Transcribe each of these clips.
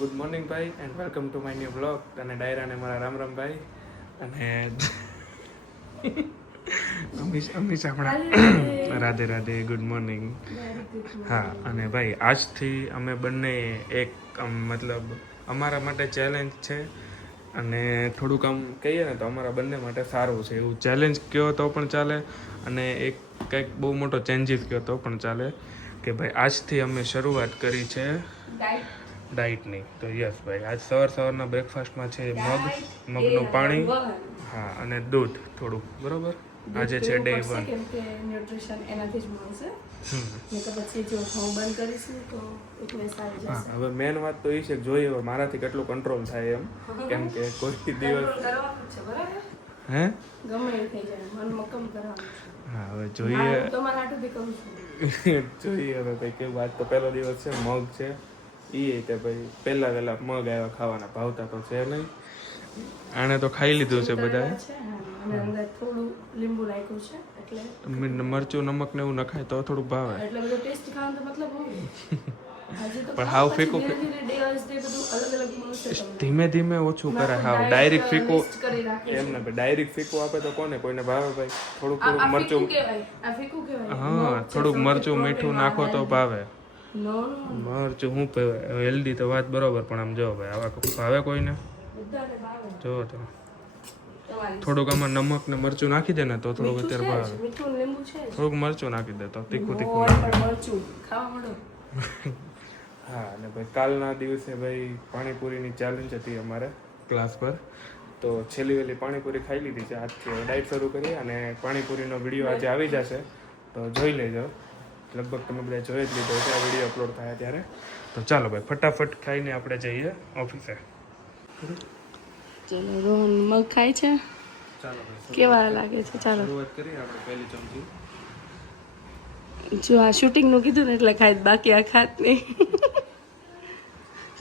Good morning ભાઈ and welcome to my new blog. અને ડાયરાને મારા રામ રામ ભાઈ. અને અમીશ આપણા રાધે રાધે, ગુડ મોર્નિંગ. હા, અને ભાઈ આજથી અમે બંને એક મતલબ અમારા માટે ચેલેન્જ છે અને થોડુંક આમ કહીએ ને તો અમારા બંને માટે સારું છે એવું ચેલેન્જ કહો તો પણ ચાલે અને એક કંઈક બહુ મોટો ચેન્જીસ કહો તો પણ ચાલે કે ભાઈ આજથી અમે શરૂઆત કરી છે ડાયટની. તો યસ ભાઈ, આજ સવારના બ્રેકફાસ્ટમાં છે મગનું પાણી, હા, અને દૂધ થોડુંક, બરોબર. આજે છે ડે 1. કેમ કે ન્યુટ્રિશન એનાથી જ મળશે. તો પછી જો હું બંધ કરીશું તો ફિટનેસ આવી જશે. હા, હવે મેન વાત તો એ છે કે જોઈએ હવે મારાથી કેટલું કંટ્રોલ થાય એમ, કેમ કે કોઈ દિવસ કરવાનું છે, બરાબર? હે ગમે એ થઈ જાય, મન મક્કમ કરવાનું છે. હા, હવે જોઈએ તમારા હાટુથી કરું છું. જોઈએ હવે ભાઈ કેવું. આજ તો પહેલો દિવસ છે, મગ છે એ તે ભાઈ પહેલા વહેલા મગ આવ્યા ખાવાના, ભાવતા તો છે નહીં. આણે તો ખાઈ લીધું છે બધાએ. અને અંદર થોડું લીંબુ નાખ્યું છે એટલે મરચું નમક ને એવું નખાય તો થોડુંક ભાવે. એટલે બધું ટેસ્ટ ખાવાનો તો મતલબ હોય. આજે તો પણ હાવ ફીકું ધીરે ધીરે ડે વાઇઝ ડે બધું અલગ અલગ મળશે તમને. ધીમે ધીમે ઓછું કરે. હાવ ડાયરેક્ટ ફીકું લિસ્ટ કરી રાખી છે. એમ ને ભાઈ, ડાયરેક્ટ ફીકું આપે તો કોઈને ભાવે ભાઈ. થોડુંક આ મરચું, ફીકું કહેવાય. આ ફીકું કહેવાય. હા, થોડુંક મરચું મીઠું નાખો તો ભાવે. નો મરચું હું હેલ્ધી તો વાત બરોબર, પણ આમ જો ભાઈ આવા ભાવે કોઈને? બધાને ભાવે. જો તો તમારી થોડુંક આમાં નમક ને મરચું નાખી દે ને તો થોડુંક અત્યારે ભાવે. મીઠું ને લીંબુ છે જ. થોડુંક મરચું નાખી દે તો તીખું પણ મરચું ખાવા મળો. હા, અને ભાઈ કાલના દિવસે ભાઈ પાણીપુરીની ચેલેન્જ હતી અમારે ક્લાસ પર, તો છેલ્લી વહેલી પાણીપુરી ખાઈ લીધી છે. આજથી ડાયટ શરૂ કરી અને પાણીપુરીનો વિડીયો આજે આવી જશે, તો જોઈ લેજો. લગભગ તમે બધા જોઈ જ લીધો છે આ વિડીયો અપલોડ થાય ત્યારે. તો ચાલો ભાઈ ફટાફટ ખાઈને આપણે જઈએ ઓફિસે. ચલો, રોહન મગ ખાય છે. ચાલો ભાઈ, કેવા લાગે છે? ચાલો શરૂઆત કરીએ આપણે પહેલી ચમચી. જો આ શૂટિંગ નું કીધું ને એટલે ખાય, બાકી આ ખાત નહીં.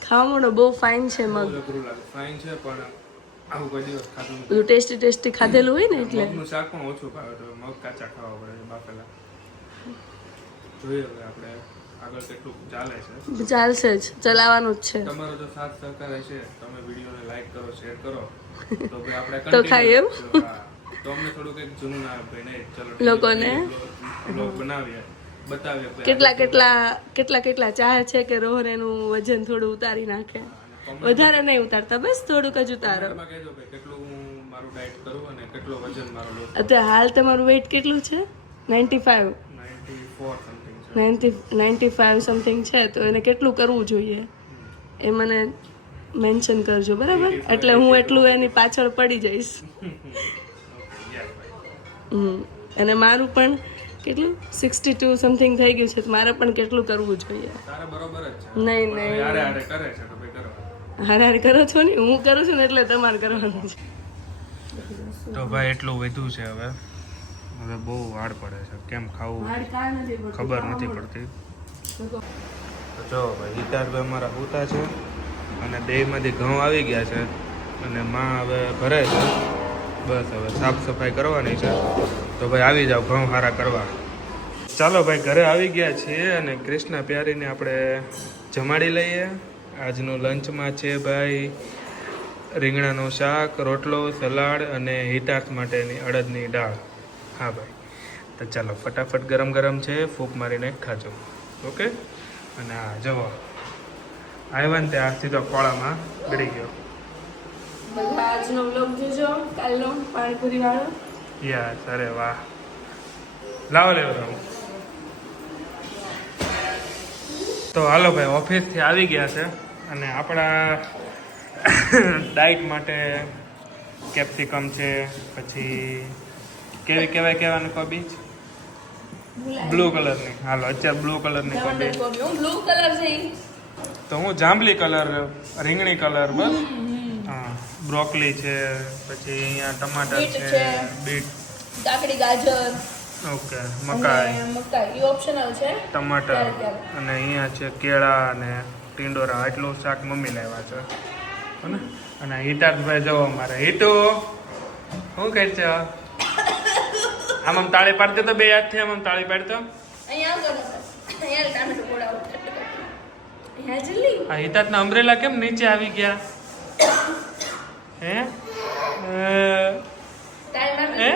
ખાવા મળો, બહુ ફાઇન છે મગ. બહુ અઘરું લાગે, ફાઇન છે પણ આવું કોઈ દિવસ ખાધું નથી. બધું ટેસ્ટી ખાધેલું હોય ને એટલે. મગનું શાક પણ ઓછું ભાવે તો મગ કાચા ખાવા પડે છે બાફેલા. જોઈએ હવે આપણે આગળ કેટલું ચાલે છે. ચાલશે જ, ચલાવવાનું જ છે. તમારો જો સાથ સહકાર હશે, તમે વિડીયોને લાઈક કરો, શેર કરો તો ભાઈ આપણે તો ખાય એમ. હા, તો અમને થોડુંક એક જૂનું ના ભાઈ નહીં, ચલો લોકોને બ્લોગ બનાવીએ, બતાવીએ કેટલા ચાહે છે કે રોહન એનું વજન થોડું ઉતારી નાખે. વધારે નહીં ઉતારતા, બસ થોડુંક જ ઉતારો. કમેન્ટમાં કહેજો ભાઈ કેટલું હું મારું ડાયટ કરું અને કેટલો વજન મારો લોસ. અત્યારે હાલ તમારું વેઇટ કેટલું છે? 95. 95 સમથિંગ છે, તો એને કેટલું કરવું જોઈએ એ મને મેન્શન કરજો, બરાબર? એટલે હું એટલું એની પાછળ પડી જઈશ. અને મારું પણ કેટલું 62 સમથિંગ થઈ ગયું છે, તો મારે પણ કેટલું કરવું જોઈએ. નહીં હારે કરો છો ને, હું કરું છું ને એટલે તમારે કરવાનું છે. તો ભાઈ એટલું વધ્યું છે હવે બહુ વાડ પડે છે, કેમ ખાવું ખબર નથી પડતી. તો જો ભાઈ હિતારભાઈ અમારા પૂતા છે અને દેહમાંથી ઘઉં આવી ગયા છે અને માં હવે ભરે છે. બસ હવે સાફ સફાઈ કરવાની છે. તો ભાઈ આવી જાઓ ઘઉં હારા કરવા. ચાલો ભાઈ, ઘરે આવી ગયા છીએ અને કૃષ્ણા પ્યારીને આપણે જમાડી લઈએ. આજનું લંચમાં છે ભાઈ રીંગણાનું શાક, રોટલો, સલાડ અને હિતાર્થ માટેની અડદની દાળ. હા ભાઈ, તો ચાલો ફટાફટ ગરમ ગરમ છે, ફૂંક મારીને ખાજો. ઓકે. અને હા જવો આવ્યા ને ત્યાં સીધો ખોળામાં ગળી ગયો. આજનો વ્લોગ જોજો, કાલનો પાણીપુરી વાળો. યસ, અરે વાહ. લાવો લેવો. તો હાલો ભાઈ, ઓફિસથી આવી ગયા છે અને આપણા ડાયટ માટે કેપ્સિકમ છે, પછી કેવી કહેવાનું કોબીજ બ્લુ કલરની. હાલો અત્યારે બ્લુ કલરની કોબીજ. બ્લુ કલર છે તો હું જાંબલી કલર, રીંગણી કલર, બસ. હા, બ્રોકલી છે, પછી અહીંયા ટમાટર છે, બીટ, કાકડી, ગાજર, ઓકે, મકાઈ, એ ઓપ્શનલ છે, ટમાટર, અને અહીંયા છે કેળા અને ટીંડોરા. આટલું શાક મમ્મી લાવ્યા છે. અને હિતાર્થભાઈ જવો અમારે. હિતુ શું કહે છે? આમ તાળી પાડતો તો, બે હાથથી આમ તાળી પાડતો. હે જલ્દી આ હિતાતના અમ્બ્રેલા કેમ નીચે આવી ગયા હે હે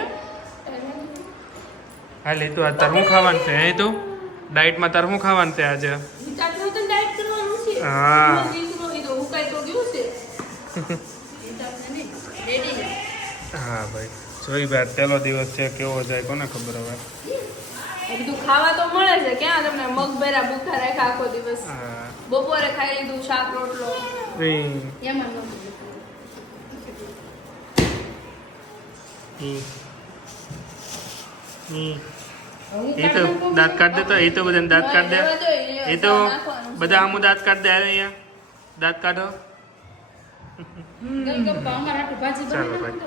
હાલે તું આ તારું ખાવાનું છે હે તું ડાયટમાં તારું ખાવાનું છે આજે હિતાતનું તો ડાયટ કરવાનું છે હા દીકરો એ તો ઉકાઈ તો ગયું છે હિતાતને નહીં રેડી ને હા ભાઈ જોઈ ભાઈ પહેલો દિવસ છે કેવો જાય કોને ખબર હવે બધું ખાવા તો મળે છે ક્યાં તમને મગ ભેરા ભૂખા રાખ્યા આખો દિવસ હા બપોરે ખાઈ લીધું શાક રોટલો એમાં ન એ તો દાંત કાઢ દે તો એ તો બધાને દાંત કાઢ દે એ તો બધા આમ દાંત કાઢ દે હાલે અહીંયા દાંત કાઢો ચાલો ભાઈ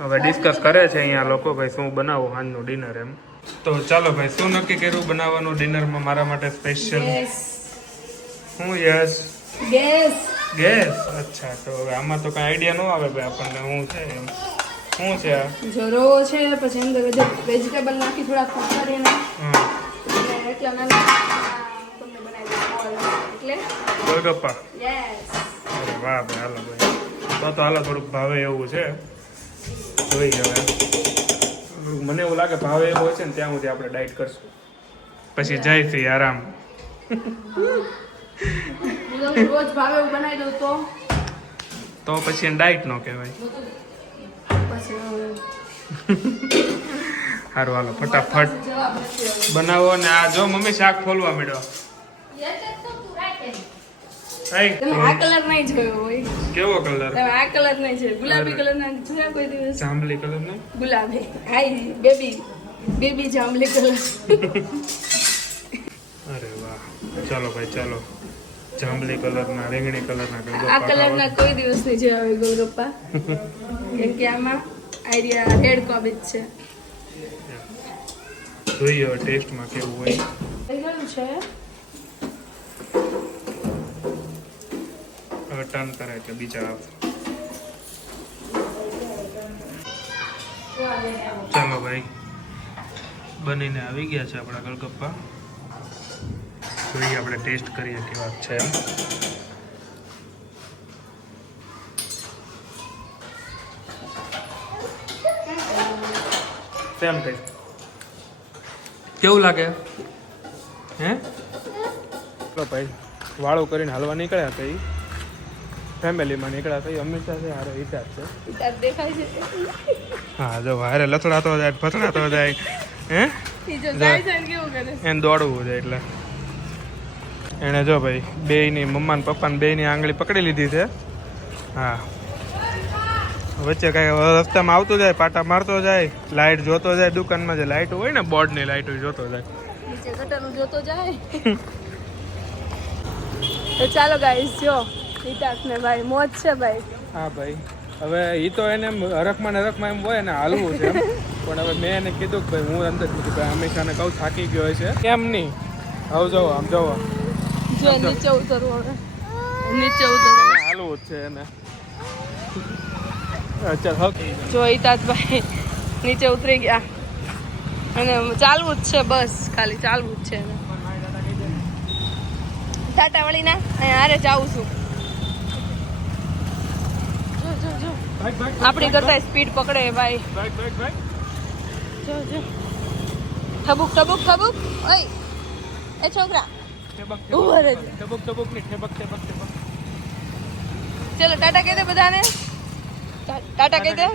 હવે ડિસ્કસ કરે છે અહીંયા લોકો ભાઈ શું બનાવું આજનું ડિનર એમ તો ચાલો ભાઈ શું નક્કી કર્યું બનાવવાનું ડિનરમાં મારા માટે સ્પેશિયલ હું યસ ગેસ અચ્છા તો હવે આમાં તો કઈ આઈડિયા ન આવે ભાઈ આપણને હું છે એમ શું છે આ જરો છે પછી અંદર વેજીટેબલ નાખી થોડા ખોખરીને એટલા નાના તમને બનાવી દઉં એટલે ગોલગપ્પા યસ અરે વાહ ભાઈ હાલો ભાઈ તો હાલો થોડુંક ભાવે એવું છે જોઈ હવે મને એવું લાગે ભાવે એવું હોય છે ને ત્યાં સુધી આપણે ડાયટ કરશું પછી જાય છે આરામ રોજ ભાવે એવું બનાવી દઉં તો પછી એને ડાયટ ન કહેવાય સારું હાલો ફટાફટ બનાવો ને આ જો મમ્મી શાક ખોલવા માંડ્યો તમે આ કલર નહીં જોયો હોય કેવો કલર તમે આ કલર નહીં જોયો ગુલાબી કલર ના જોયા કોઈ દિવસ જાંબલી કલર ને ગુલાબી હાઈ બેબી જાંબલી કલર અરે વાહ ચાલો ભાઈ ચાલો જાંબલી કલરના રીંગણી કલરના આ ગોલગપ્પા કલર ના કોઈ દિવસ નહીં જોયા હોય ગોલગપ્પા કેમ કે આમાં આઈડિયા રેડ કોબીજ છે જોઈએ હવે ટેસ્ટમાં કેવું હોય થઈ ગયું છે હવે ટર્ન કરે કે બીજા ચાલો ભાઈ બનીને આવી ગયા છે આપણા ગોલગપ્પા જોઈએ આપણે ટેસ્ટ કરીએ કેવા છે એમ સેમ ટેસ્ટ કેવું લાગે હે ચલો ભાઈ વાળું કરીને હાલવા નીકળ્યા હતા એ ફેમિલીમાં નીકળ્યા હતા એ હંમેશા છે હારે વિચાર છે દેખાય છે હા જો હારે લથડાતો જાય ફસડાતો જાય હે એને દોડવું છે એટલે એણે જો ભાઈ બેયની મમ્મા ને પપ્પા ને બેયની આંગળી પકડી લીધી છે હા વચ્ચે કાંઈ રસ્તામાં આવતો જાય પાટા મારતો જાય લાઇટ જોતો જાય દુકાનમાં જે લાઇટ હોય ને બોર્ડની લાઇટ જોતો જાય નીચે ગટરનું જોતો જાય તો ચાલો ગાઈસ જો હિતાર્થ ને ભાઈ મોજ છે ભાઈ હા ભાઈ હવે એ તો એને હરખમાં ને હરખમાં એમ હોય ને હાલવું છે એમ પણ હવે મેં એને કીધું કે ભાઈ હું અંદર કીધું ભાઈ હંમેશા ને કહું થાકી ગયો છે કેમ નહીં આવ જવો આમ જવો જો નીચે ઉતરવું હવે નીચે ઉતરવું હાલવું જ છે એને ચાલ હક જો હિતાર્થભાઈ નીચે ઉતરી ગયા અને ચાલવું જ છે બસ ખાલી ચાલવું જ છે એને ટાટા વળીના અહીંયા હારે જાઉં છું જો આપણી કરતા સ્પીડ પકડે ભાઈ જો ઠબુક ઠબુક ઠબુક ઓય એ છોકરા ઉભો રહે ટબક ટબક ની ઠેબક ઠેબક ઠેબક ચલો ટાટા કહી દે બધાને ટાટા કહી દે